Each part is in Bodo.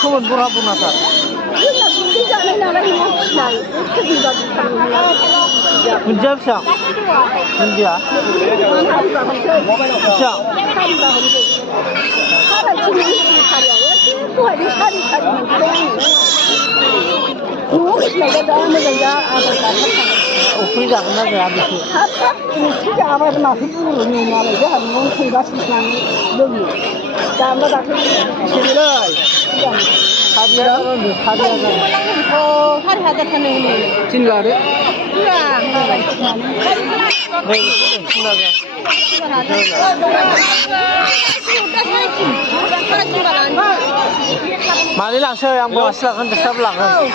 Someone brought up on that. Punjab sha. India. Sha. Ufri jangan ada habis. Ufri jangan ada masih buruk ni malah jangan mungkin basi jangan dulu. Jangan ada sini lagi. Hadiah kan? Hadiah. Oh, hadiah kan ini. Cina ada? Cina. Cina ada. Mari langsung yang bawa silakan tetap langsung.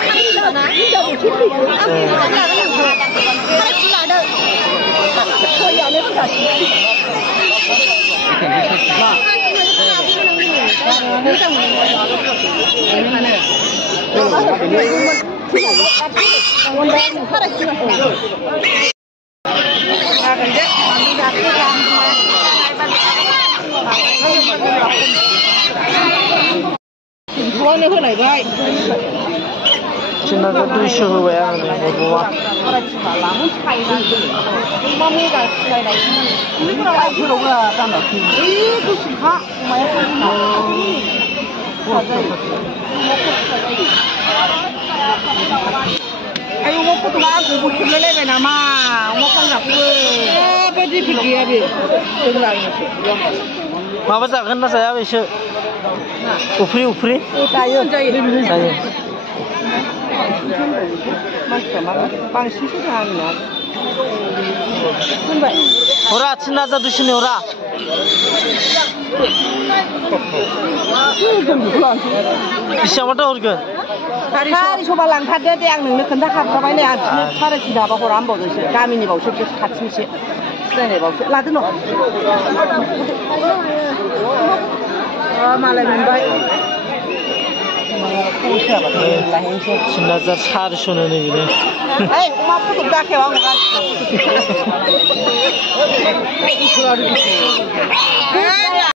Cina ada 200 ya, bawa. Ayo mau foto aku bukan lele nama, mau kan aku. Bagi pergi abi, tenggelam itu. Mama jangan nak saya besok. Ufri. Tayo. Bangsi sudah ni. Ora Cina jatuh sini ora. Bisa mana orang? Hari coba langkah dia yang nengah kena kata apa ini? Hari kita apa orang bawa tu? Kami ni bawa tu kacau misi. Saya ni bawa tu. Lada no. Malah membai. Cina jar sar shone ni ni. Eh, mak tu dah kewan kan?